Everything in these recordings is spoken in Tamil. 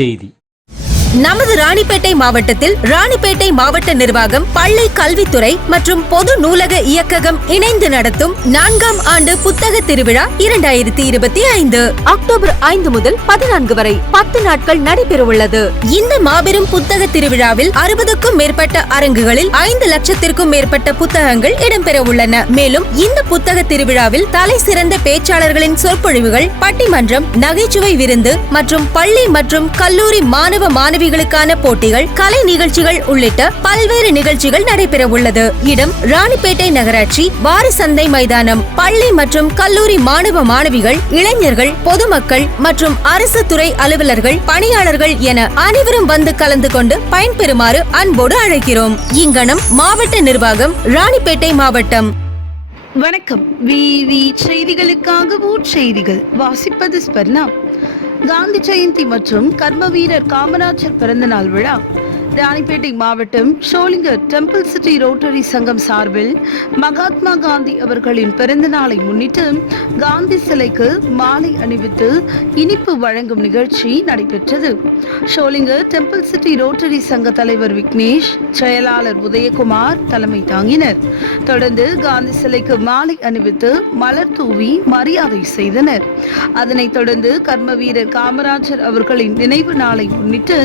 செய்தி. நமது ராணிப்பேட்டை மாவட்டத்தில் ராணிப்பேட்டை மாவட்ட நிர்வாகம், பள்ளி கல்வித்துறை மற்றும் பொது நூலக இயக்ககம் இணைந்து நடத்தும் 4ஆம் ஆண்டு புத்தக திருவிழா 2025 அக்டோபர் 5 முதல் 14 வரை 10 நாட்கள் நடைபெறவுள்ளது. இந்த மாபெரும் புத்தக திருவிழாவில் 60க்கும் மேற்பட்ட அரங்குகளில் 5 லட்சத்திற்கும் மேற்பட்ட புத்தகங்கள் இடம்பெற உள்ளன. மேலும் இந்த புத்தக திருவிழாவில் தலை சிறந்த பேச்சாளர்களின் சொற்பொழிவுகள், பட்டிமன்றம், நகைச்சுவை விருந்து மற்றும் பள்ளி மற்றும் கல்லூரி மாணவ மாணவிகளுக்கான போட்டிகள், கலை நிகழ்ச்சிகள் உள்ளிட்ட பல்வேறு நிகழ்ச்சிகள் நடைபெற உள்ளது. இடம் ராணிப்பேட்டை நகராட்சி வாரசந்தை மைதானம். பள்ளி மற்றும் கல்லூரி மாணவ மாணவிகள், இளைஞர்கள், பொதுமக்கள் மற்றும் அரசு துறை அலுவலர்கள், பணியாளர்கள் என அனைவரும் வந்து கலந்து கொண்டு பயன்பெறுமாறு அன்போடு அழைக்கிறோம். இங்கனம் மாவட்ட நிர்வாகம், ராணிப்பேட்டை மாவட்டம். வணக்கம். விவி செய்திகளுக்காக செய்திகள் வாசிப்பது ஸ்பர்ணா. காந்தி ஜெயந்தி மற்றும் கர்ம வீரர் காமராஜர் பிறந்தநாள் விழா ராணிப்பேட்டை மாவட்டம் ஷோலிங்கர் டெம்பிள் சிட்டி ரோட்டரி சங்கம் சார்பில் மகாத்மா காந்தி அவர்களின் பிறந்த நாளை முன்னிட்டு காந்தி சிலைக்கு மாலை அணிவித்து இனிப்பு வழங்கும் நிகழ்ச்சி நடைபெற்றது. ஷோலிங்கர் டெம்பிள் சிட்டி ரோட்டரி சங்க தலைவர் விக்னேஷ், செயலாளர் உதயகுமார் தலைமை தாங்கினர். தொடர்ந்து காந்தி சிலைக்கு மாலை அணிவித்து மலர் தூவி மரியாதை செய்தனர். அதனைத் தொடர்ந்து கர்ம வீரர் காமராஜர் அவர்களின் நினைவு நாளை முன்னிட்டு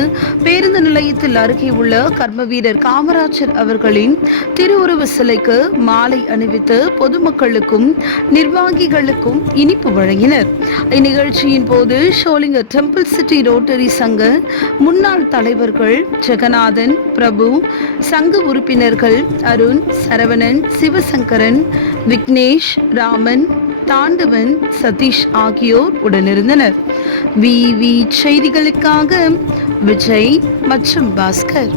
பேருந்து நிலையத்தில் அருகே உள்ள கர்ம வீரர் காமராஜர் அவர்களின் திருவுருவ சிலைக்கு மாலை அணிவித்து பொதுமக்களுக்கும் நிர்வாகிகளுக்கும் இனிப்பு வழங்கினர். இந்நிகழ்ச்சியின் போது ஷோலிங்கர் டெம்பிள் சிட்டி ரோட்டரி சங்க முன்னாள் தலைவர்கள் ஜெகநாதன், பிரபு, சங்க உறுப்பினர்கள் அருண், சரவணன், சிவசங்கரன், விக்னேஷ், ராமன், தாண்டவன், சதீஷ் ஆகியோர் உடனிருந்தனர். விவி செய்திகளுக்காக விஜய் மற்றும் பாஸ்கர்.